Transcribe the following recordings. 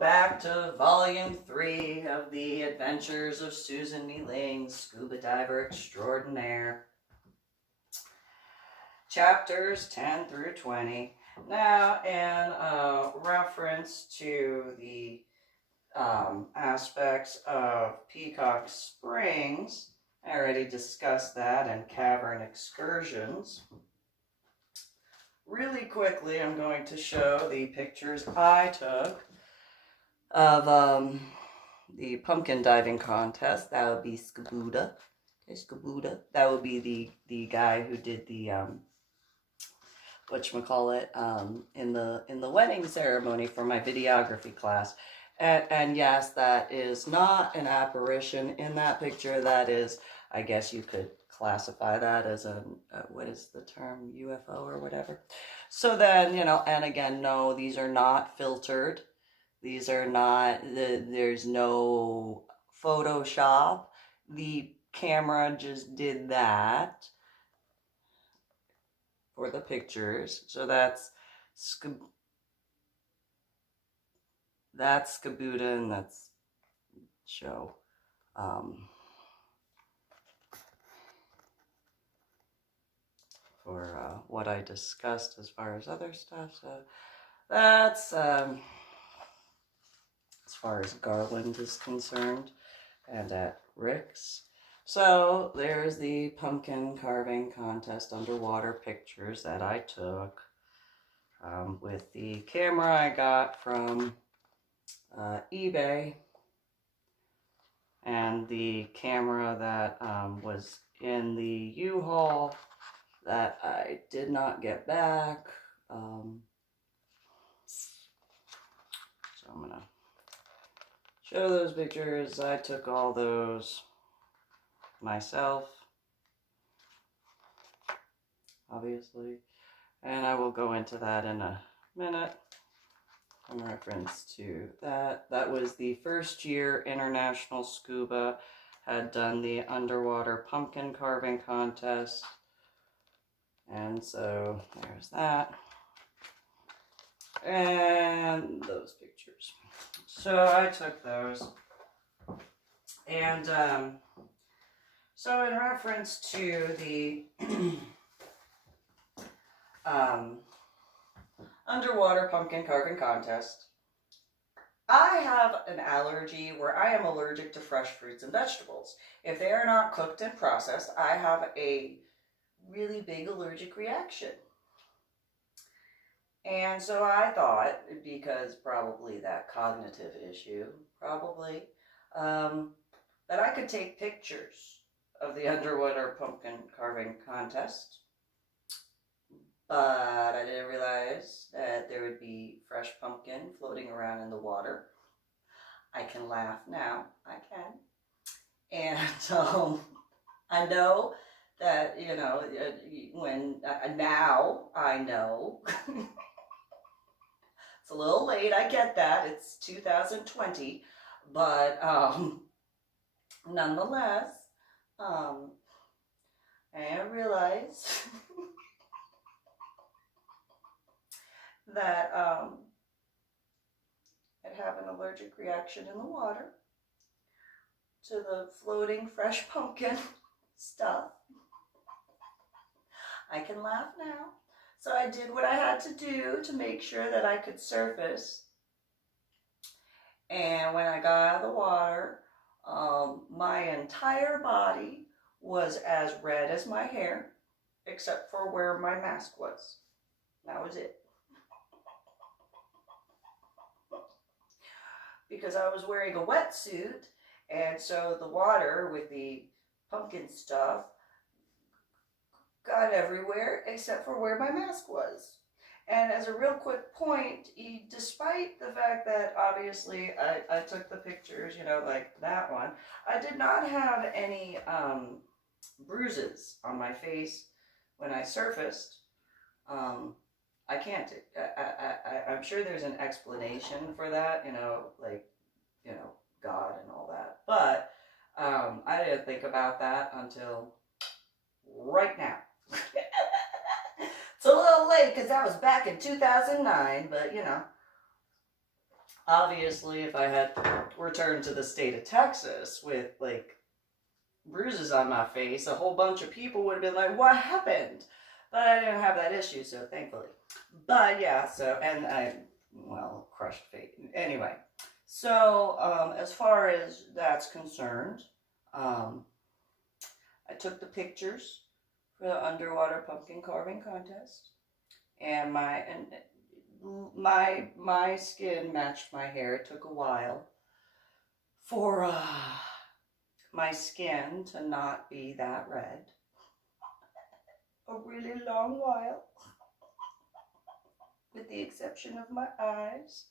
back to Volume 3 of the Adventures of Susan MeeLing, Scuba Diver Extraordinaire. Chapters 10 through 20. Now, in reference to the aspects of Peacock Springs, I already discussed that in Cavern Excursions. Really quickly, I'm going to show the pictures I took of the pumpkin diving contest. That would be SCUBA. Okay, SCUBA. That would be the guy who did the whatchamacallit, in the wedding ceremony for my videography class. And yes, that is not an apparition in that picture. That is, I guess you could classify that as a what is the term, UFO or whatever. So then, you know, and again, no, these are not filtered. These are not, there's no Photoshop. The camera just did that for the pictures. So that's SCUBA and that's show. For what I discussed as far as other stuff. So that's as far as Garland is concerned, and at Rick's. So there's the pumpkin carving contest underwater pictures that I took with the camera I got from eBay, and the camera that was in the U-Haul that I did not get back. So I'm gonna show those pictures. I took all those myself, obviously, and I will go into that in a minute in reference to that. That was the first year International Scuba had done the underwater pumpkin carving contest. And so there's that. And those pictures. So I took those. And so in reference to the underwater pumpkin carving contest, I have an allergy where I am allergic to fresh fruits and vegetables. If they are not cooked and processed, I have a really big allergic reaction. And so I thought, because probably that cognitive issue, probably, that I could take pictures of the underwater pumpkin carving contest. But I didn't realize that there would be fresh pumpkin floating around in the water. I can laugh now. I can. And I know that, you know, when, now I know. It's a little late, I get that, it's 2020, but nonetheless, I realize that I have an allergic reaction in the water to the floating fresh pumpkin stuff. I can laugh now. So I did what I had to do to make sure that I could surface. And when I got out of the water, my entire body was as red as my hair, except for where my mask was. That was it. Because I was wearing a wetsuit, and so the water with the pumpkin stuff got everywhere except for where my mask was. And as a real quick point, despite the fact that obviously I took the pictures, you know, like that one, I did not have any bruises on my face when I surfaced. I can't, I'm sure there's an explanation for that, you know, like, you know, God and all that. But I didn't think about that until right now. It's a little late because that was back in 2009, but you know. obviously, if I had returned to the state of Texas with like bruises on my face, a whole bunch of people would have been like, what happened? But I didn't have that issue, so thankfully. But yeah, so, and I, well, crushed fate. Anyway, so as far as that's concerned, I took the pictures for the underwater pumpkin carving contest, and my skin matched my hair. It took a while for my skin to not be that red. A really long while, with the exception of my eyes.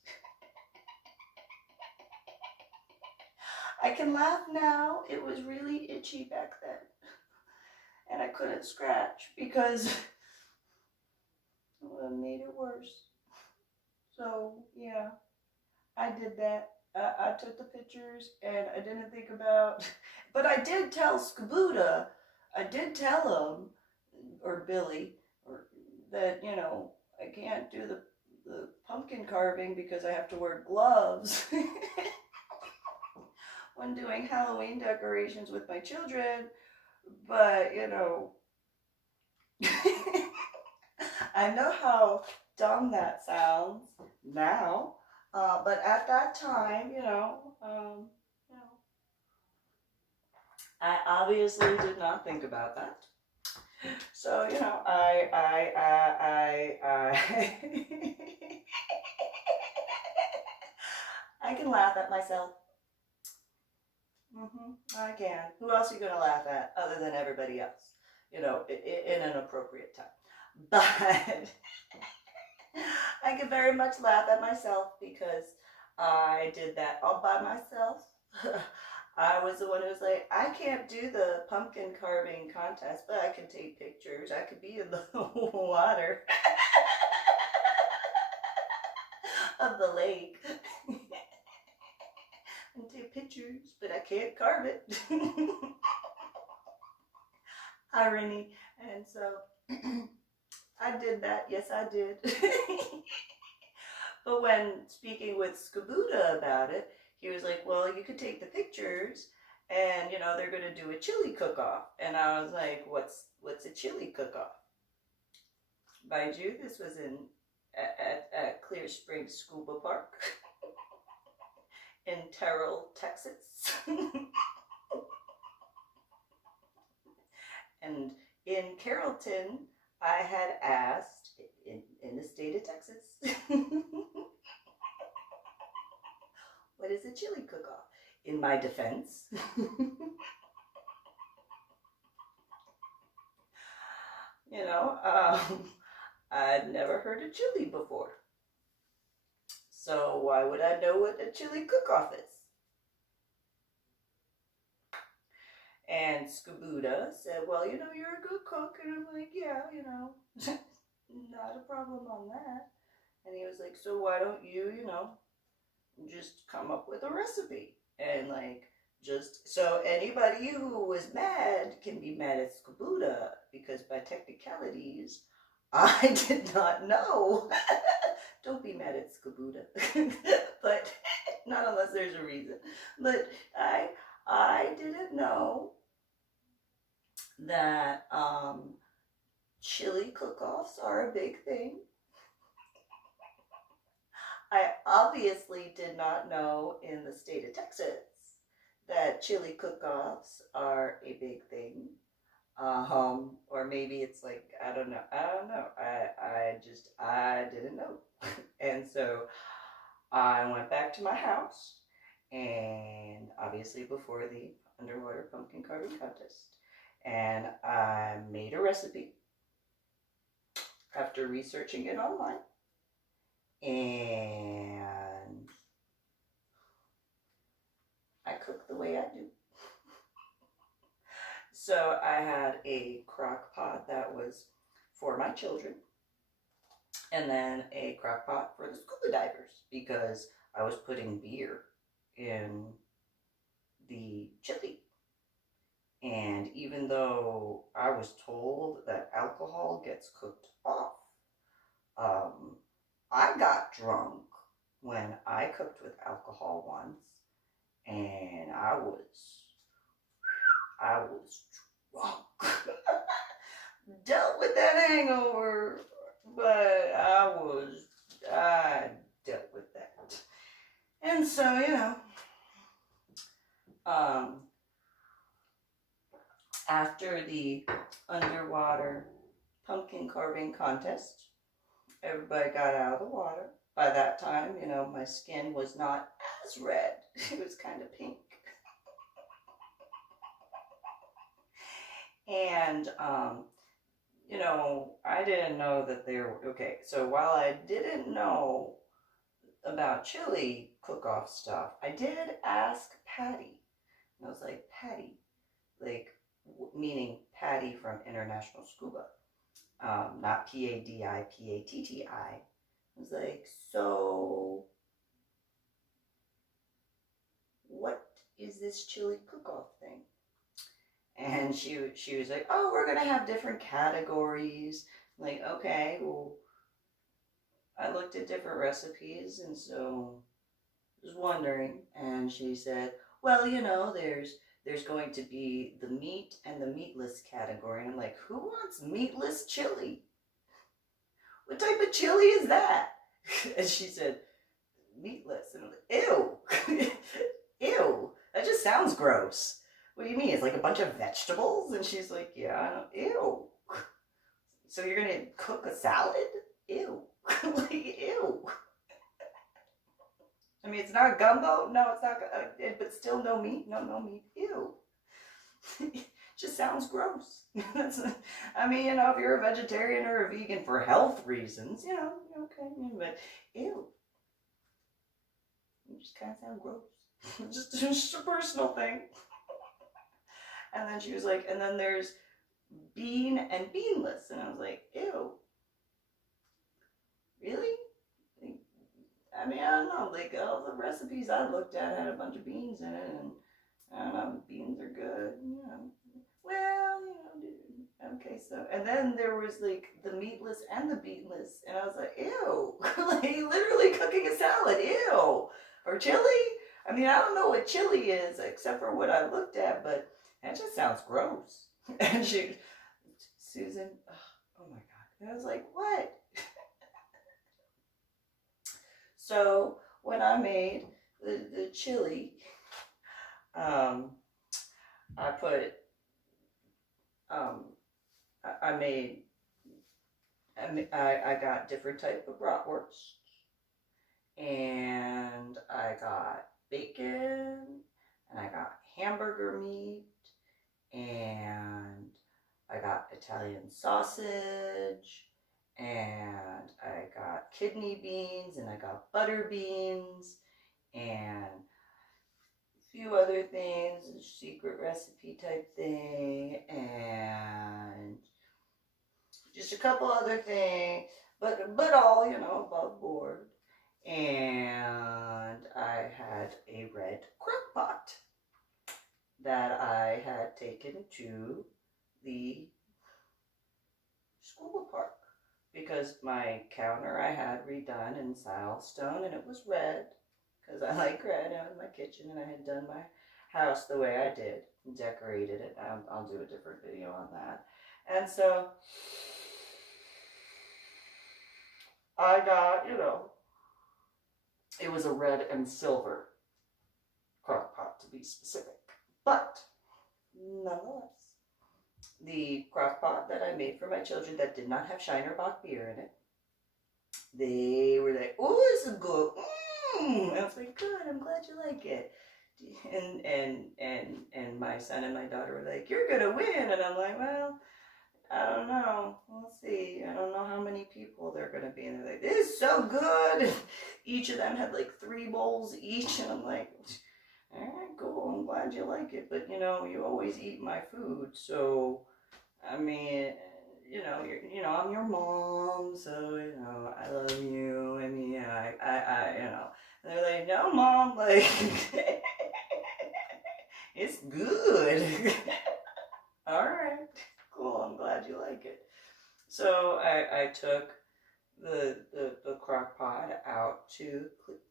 I can laugh now. It was really itchy back then. And I couldn't scratch because it made it worse. So, yeah, I did that. I took the pictures and I didn't think about, but I did tell SCUBA, I did tell him, or Billy, that, you know, I can't do the pumpkin carving because I have to wear gloves when doing Halloween decorations with my children. But, you know, I know how dumb that sounds now, but at that time, you know, I obviously did not think about that. So, you know, I can laugh at myself. I can. Who else are you going to laugh at other than everybody else? You know, in an appropriate time. But I can very much laugh at myself because I did that all by myself. I was the one who was like, I can't do the pumpkin carving contest, but I can take pictures. I could be in the water of the lake and take pictures, but I can't carve it. Irony. And so I did that. Yes, I did. But when speaking with SCUBA about it, he was like, well, you could take the pictures and, you know, they're going to do a chili cook-off. And I was like, what's a chili cook-off? Mind you, this was at Clear Springs Scuba Park in Terrell, Texas. And in Carrollton, I had asked, in the state of Texas, what is a chili cook-off? In my defense, you know, I'd never heard of chili before. So why would I know what a chili cook-off is? And SCUBA said, well, you know, you're a good cook. And I'm like, yeah, you know, not a problem on that. And he was like, so why don't you, you know, just come up with a recipe? And like, just, so anybody who was mad can be mad at SCUBA because by technicalities, I did not know. Don't be mad at SCUBA. But not unless there's a reason. But I didn't know that chili cook-offs are a big thing. I obviously did not know in the state of Texas that chili cook-offs are a big thing. Or maybe it's like, I don't know. I didn't know. And so I went back to my house, and obviously before the underwater pumpkin carving contest, and I made a recipe after researching it online, and I cook the way I do. So I had a crock pot that was for my children, and then a crock pot for the scuba divers, because I was putting beer in the chili. And even though I was told that alcohol gets cooked off, I got drunk when I cooked with alcohol once, and I was drunk. Dealt with that hangover, but I dealt with that. And so, after the underwater pumpkin carving contest, everybody got out of the water. By that time, my skin was not as red. It was kind of pink. And, I didn't know that they were, okay, so while I didn't know about chili cook-off stuff, I did ask Patty. And I was like, Patty, like, meaning Patty from International Scuba, not P-A-D-I-P-A-T-T-I. I was like, so what is this chili cook-off thing? And she was like, oh, we're going to have different categories. I'm like, okay, well, I looked at different recipes, and so I was wondering. And she said, well, there's going to be the meat and the meatless category. And I'm like, who wants meatless chili? What type of chili is that? And she said, meatless. And I'm like, ew. Ew. That just sounds gross. What do you mean? It's like a bunch of vegetables? And she's like, yeah, ew. So you're going to cook a salad? Ew. Like, ew. I mean, it's not gumbo. No, it's not. But still no meat. No meat. Ew. Just sounds gross. I mean, if you're a vegetarian or a vegan for health reasons, okay. But ew. It just kind of sounds gross. just a personal thing. And then she was like, and then there's bean and beanless. And I was like, ew. Really? I mean, I don't know. Like, all the recipes I looked at had a bunch of beans in it. And I don't know, beans are good. Well, okay, so. And then there was like the meatless and the beanless. And I was like, ew. Like, literally cooking a salad. Ew. Or chili? I mean, I don't know what chili is except for what I looked at, but that just sounds gross. And Susan, oh my God. And I was like, what? So when I made the chili, I got different type of bratwurst, and I got bacon, and I got hamburger meat, and I got Italian sausage, and I got kidney beans, and I got butter beans, and a few other things, a secret recipe type thing, and just a couple other things, but all, above board. And I had a red crock pot that I had taken to the SCUBA park because my counter I had redone in silestone, and it was red because I like red out in my kitchen, and I had done my house the way I did and decorated it. I'll do a different video on that. And so I got, it was a red and silver crock pot to be specific. But nonetheless, the crock pot that I made for my children that did not have Shinerbach beer in it, they were like, oh, this is good. And I was like, good, I'm glad you like it. And my son and my daughter were like, you're gonna win. And I'm like, well, I don't know. We'll see. I don't know how many people they're gonna be. And they're like, this is so good. Each of them had like 3 bowls each, and I'm like, all right, cool. I'm glad you like it, but you always eat my food, so I mean, I'm your mom, so I love you. I mean, I And they're like, no, mom, like, it's good. All right, cool. I'm glad you like it. So I took the crock pot out to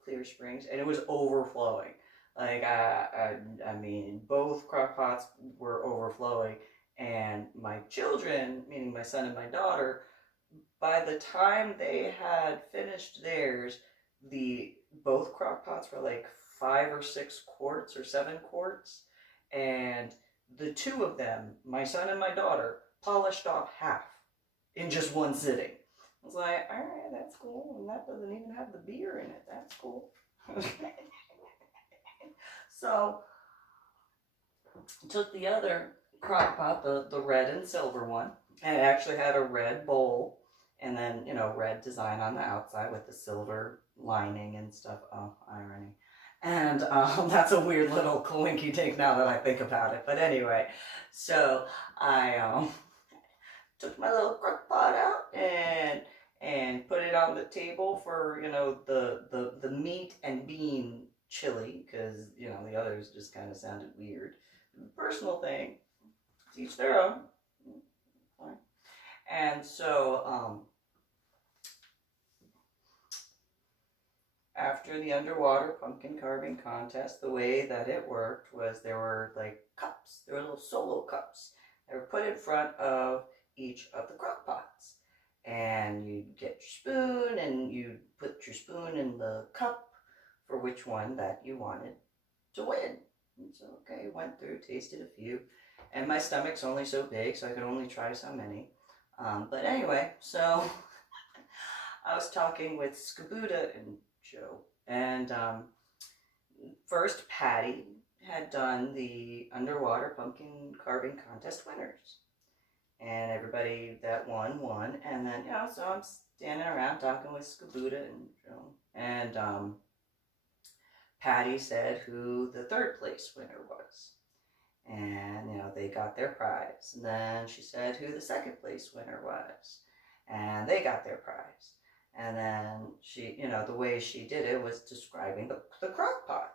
Clear Springs, and it was overflowing. Like, I mean, both crock pots were overflowing, and my children, meaning my son and my daughter, by the time they had finished theirs, both crock pots were like 5 or 6 quarts or 7 quarts, and the two of them, my son and my daughter, polished off half in just one sitting. I was like, all right, that's cool, and that doesn't even have the beer in it. That's cool. So, took the other crock pot, the red and silver one, and it actually had a red bowl, and then, you know, red design on the outside with the silver lining and stuff. Oh, irony. And that's a weird little coinky dink now that I think about it. But anyway, so I took my little crock pot out and put it on the table for, you know, the meat and bean chili, because, you know, the others just kind of sounded weird. Personal thing, to each their own. And so after the underwater pumpkin carving contest, the way that it worked was there were like cups, there were little solo cups. They were put in front of each of the crock pots. And you'd get your spoon and you'd put your spoon in the cup for which one that you wanted to win. And so, okay, went through, tasted a few. And my stomach's only so big, so I could only try so many. But anyway, so I was talking with SCUBA and Joe. And first, Patty had done the underwater pumpkin carving contest winners. And everybody that won. And then, you know, so I'm standing around talking with SCUBA and Joe. And Patty said who the third place winner was. And, you know, they got their prize. And then she said who the second place winner was. And they got their prize. And then she, you know, the way she did it was describing the crock pot.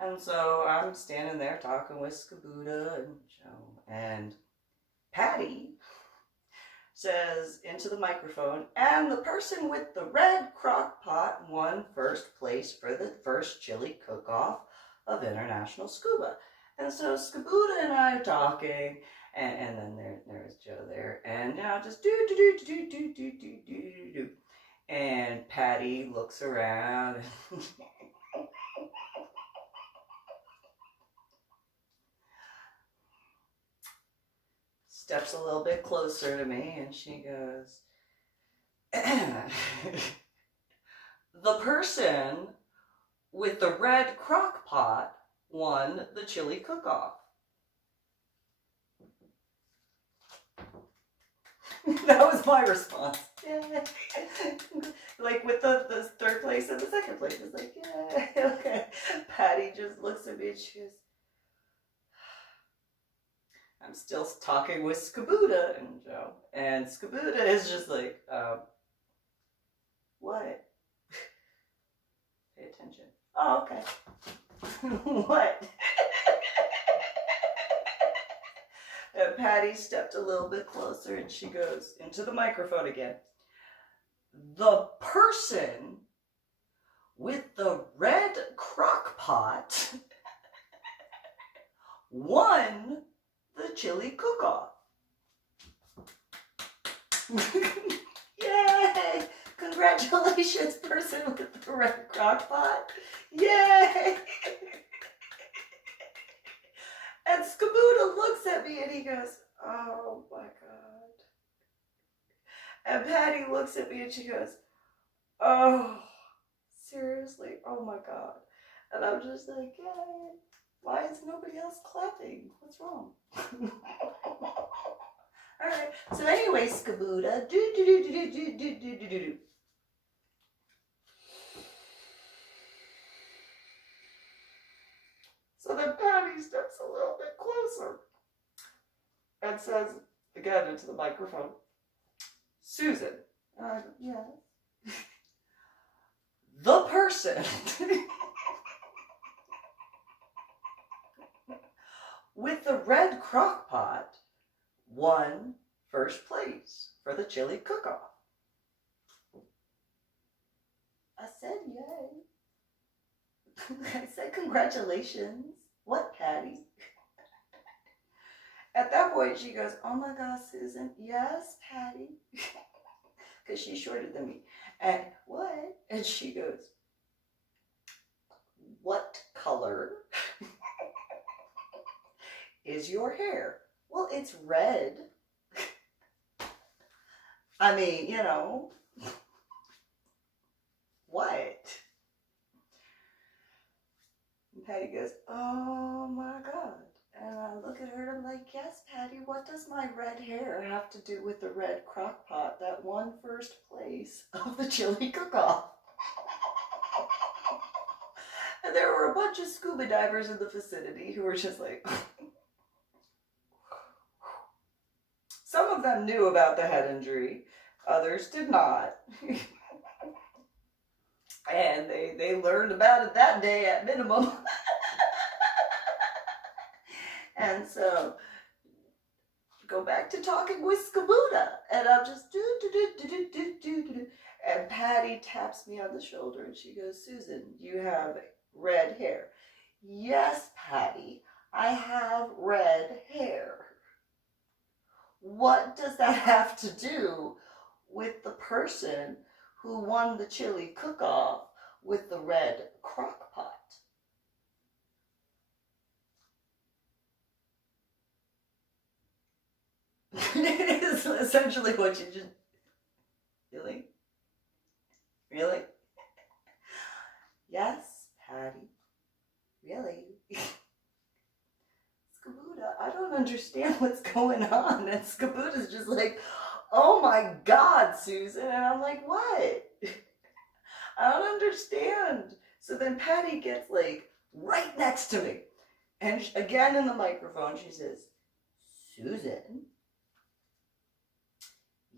And so I'm standing there talking with SCUBA and Joe. And Patty says into the microphone, and the person with the red crock pot won first place for the first chili cook-off of International SCUBA. And so SCUBA and I are talking, and then there's Joe there, and you know, just do. And Patty looks around. Steps a little bit closer to me, and she goes, the person with the red crock pot won the chili cook-off. That was my response. Yeah. Like with the third place and the second place. It's like, yeah, okay. Patty just looks at me and she goes, I'm still talking with SCUBA and Joe. And SCUBA is just like, what? Pay attention. Oh, okay. What? And Patty stepped a little bit closer and she goes into the microphone again. The person with the red crock pot won the chili cook-off. Yay! Congratulations, person with the red crock pot. Yay! And SCUBA looks at me and he goes, oh my God. And Patty looks at me and she goes, oh, seriously? Oh my God. And I'm just like, yay. Why is nobody else clapping? What's wrong? All right. So anyway, SCUBA, do. So then Patty steps a little bit closer and says, again into the microphone, Susan. And I go, yes. The person with the red crock pot won first place for the chili cook-off. I said yay. I said, congratulations. What, Patty? At that point, she goes, oh my God, Susan. Yes, Patty. Because she's shorter than me. And what? And she goes, what color is your hair? Well, it's red. I mean, you know, what? And Patty goes, oh my God. And I look at her and I'm like, yes, Patty, what does my red hair have to do with the red crock pot that won first place of the chili cook-off? And there were a bunch of scuba divers in the vicinity who were just like, some of them knew about the head injury, others did not. And they learned about it that day at minimum. And so, go back to talking with SCUBA, and I'm just do. And Patty taps me on the shoulder and she goes, Susan, you have red hair. Yes, Patty, I have red hair. What does that have to do with the person who won the chili cook-off with the red crock pot? It's essentially what you just... Really? Really? Yes, Patty. Really? SCUBA, I don't understand what's going on. And SCUBA's just like, oh my God, Susan. And I'm like, what? I don't understand. So then Patty gets like right next to me. And again in the microphone, she says, Susan,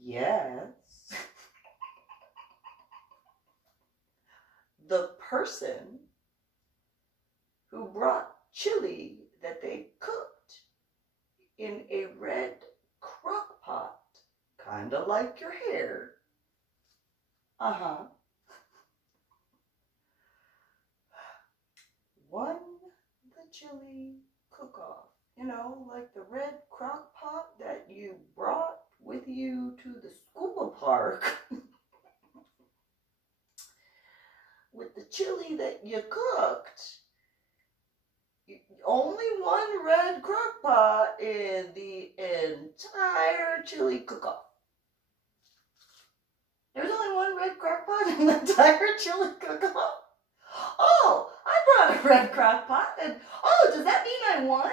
yes. The person who brought chili that they cooked in a red crock pot, kind of like your hair, won the chili cook-off. You know, like the red crock pot that you brought with you to the SCUBA park. With the chili that you cooked. Only one red crock pot in the entire chili cook-off. There's only one red crock pot in the entire chili cook-off? Oh, I brought a red crock pot, and oh, does that mean I won?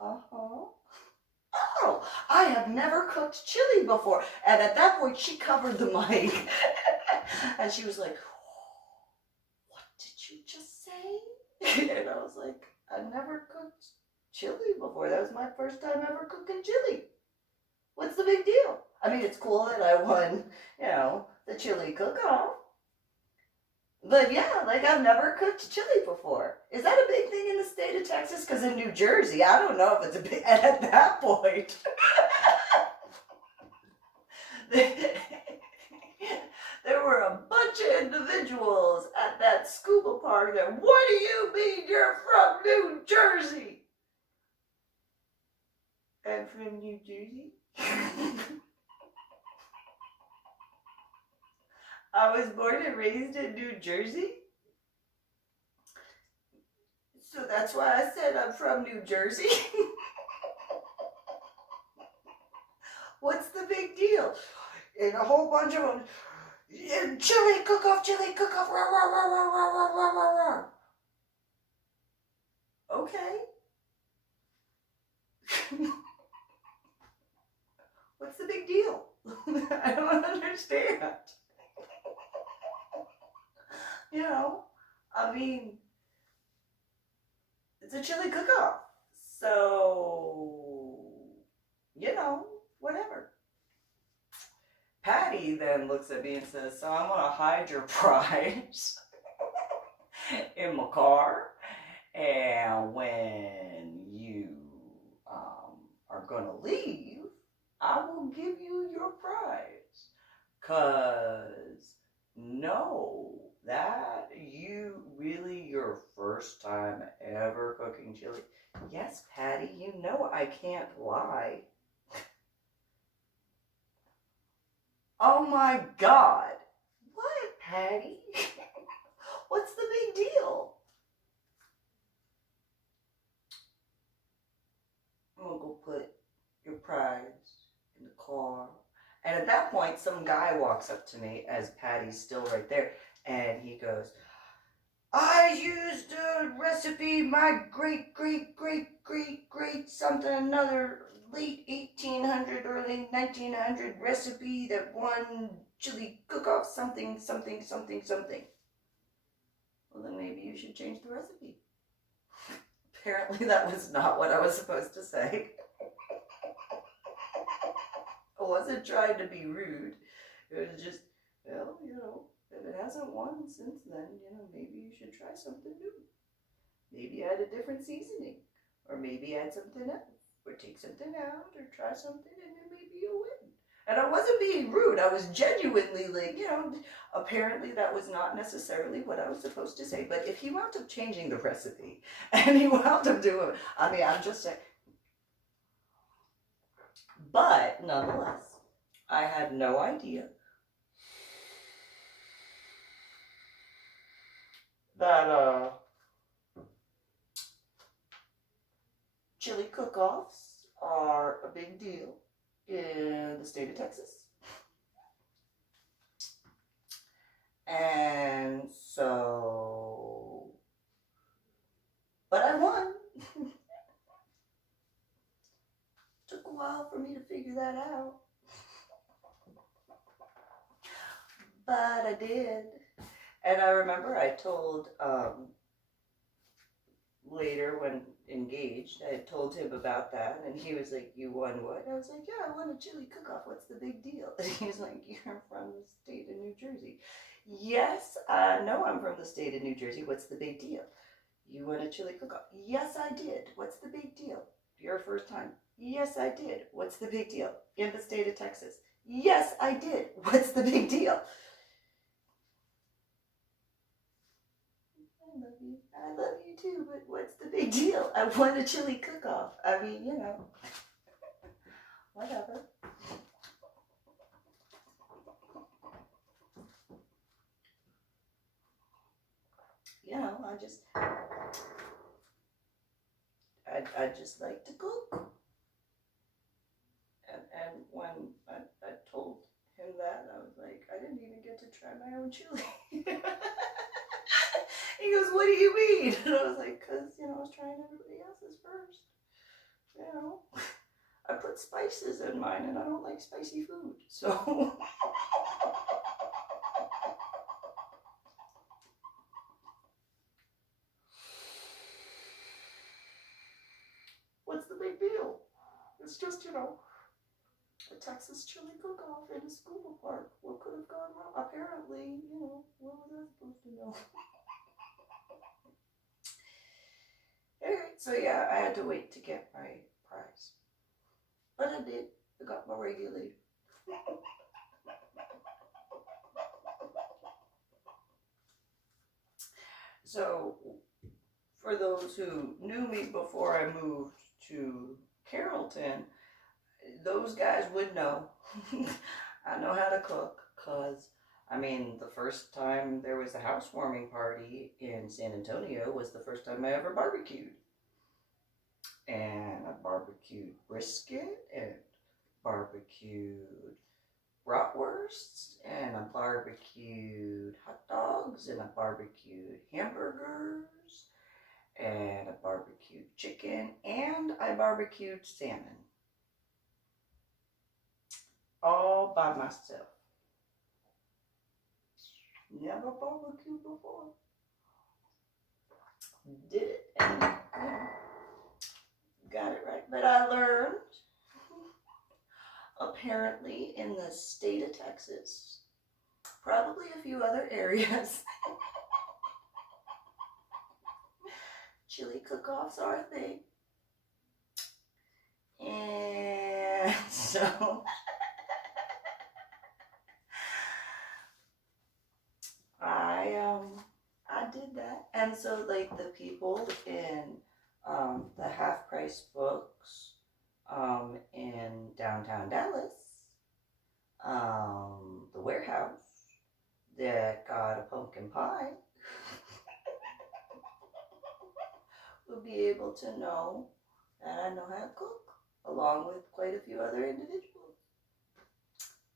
Oh, I have never cooked chili before. And at that point, she covered the mic. And she was like, what did you just say? And I was like, I've never cooked chili before. That was my first time ever cooking chili. What's the big deal? I mean, it's cool that I won, you know, the chili cook-off. But yeah, like I've never cooked chili before. Is that a big thing in the state of Texas? Because in New Jersey, I don't know if it's a big, and at that point, there were a bunch of individuals at that SCUBA park that, what do you mean you're from New Jersey? I'm from New Jersey. I was born and raised in New Jersey. So that's why I said I'm from New Jersey. What's the big deal? And a whole bunch of them, chili cook-off, rah, rah, rah, rah, rah, rah, rah, rah, rah. Okay. What's the big deal? I don't understand. You know, I mean, it's a chili cook-off. So, you know, whatever. Patty then looks at me and says, so I'm going to hide your prize in my car. And when you are going to leave, I will give you your prize. Because No, that you really your first time ever cooking chili? Yes, Patty, you know I can't lie. Oh my God. What, Patty? What's the big deal? I'm gonna go put your prize in the car. And at that point, some guy walks up to me as Patty's still right there, and he goes, I used a recipe, my great something another late 1800, early 1900 recipe that won chili cook-off something. Well, then maybe you should change the recipe. Apparently that was not what I was supposed to say. I wasn't trying to be rude. It was just, well, if it hasn't won since then, maybe you should try something new. Maybe add a different seasoning, or maybe add something else, or take something out, or try something, and then maybe you'll win. And I wasn't being rude. I was genuinely like, apparently that was not necessarily what I was supposed to say. But if he wound up changing the recipe, and he wound up doing, I'm just saying. But nonetheless, I had no idea that chili cook-offs are a big deal in the state of Texas. And so, but I won. Took a while for me to figure that out. But I did. And I remember I told, later when engaged, I told him about that, and he was like, you won what? I was like, yeah, I won a chili cook-off. What's the big deal? And he was like, you're from the state of New Jersey. Yes, no, I'm from the state of New Jersey. What's the big deal? You won a chili cook-off. Yes, I did. What's the big deal? Your first time. Yes, I did. What's the big deal? In the state of Texas. Yes, I did. What's the big deal? I love you too, but what's the big deal? I won a chili cook-off. I mean, whatever. I just like to cook. And when I told him that, I was like, I didn't even get to try my own chili. He goes, what do you mean? And I was like, because, I was trying everybody else's first. I put spices in mine, and I don't like spicy food. So, what's the big deal? It's just, a Texas chili cook-off in a SCUBA park. What could have gone wrong? Apparently, what was I supposed to know? Alright, so yeah, I had to wait to get my prize. But I did. I got my regulator. So, for those who knew me before I moved to Carrollton, those guys would know. I know how to cook, because, the first time there was a housewarming party in San Antonio was the first time I ever barbecued. And I barbecued brisket, and barbecued bratwursts, and I barbecued hot dogs, and I barbecued hamburgers, and I barbecued chicken, and I barbecued salmon. All by myself. Never barbecued before. Did it, and got it right. But I learned, apparently, in the state of Texas, probably a few other areas, chili cook-offs are a thing. And so so like the people in the Half Price Books in downtown Dallas, the warehouse that got a pumpkin pie will be able to know that I know how to cook, along with quite a few other individuals.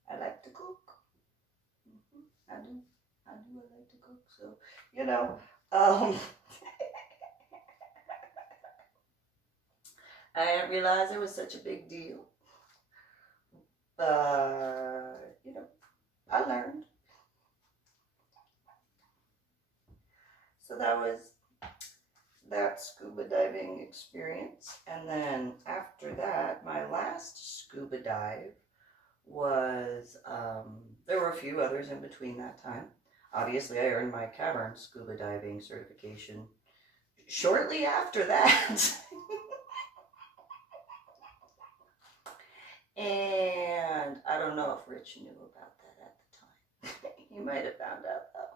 I like to cook. I do. I like to cook. So, you know, I didn't realize it was such a big deal. But, you know, I learned. So that was that scuba diving experience. And then after that, my last scuba dive was, there were a few others in between that time. Obviously, I earned my cavern scuba diving certification shortly after that. And I don't know if Rich knew about that at the time. He might have found out though.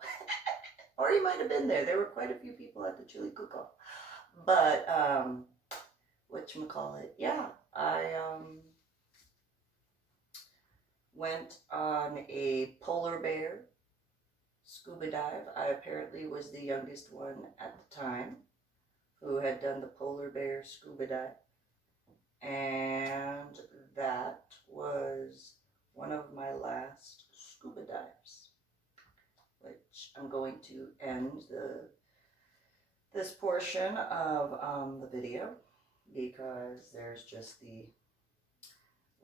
Or he might have been there. There were quite a few people at the chili cook-off. But, whatchamacallit, yeah, I went on a polar bear scuba dive. I apparently was the youngest one at the time who had done the polar bear scuba dive. And that was one of my last scuba dives, which I'm going to end this portion of the video, because there's just the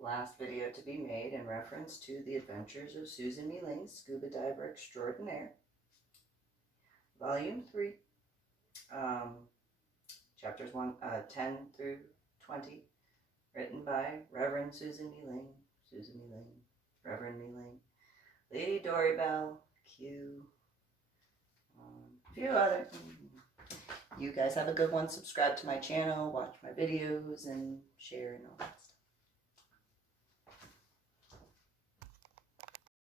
last video to be made in reference to the adventures of Susan MeeLing, Scuba Diver Extraordinaire, Volume 3, chapters 10 through 20, written by Reverend Susan MeeLing, Reverend MeeLing, Lady Dori, Belle, Q, a few other. You guys have a good one. Subscribe to my channel, watch my videos, and share and all that stuff.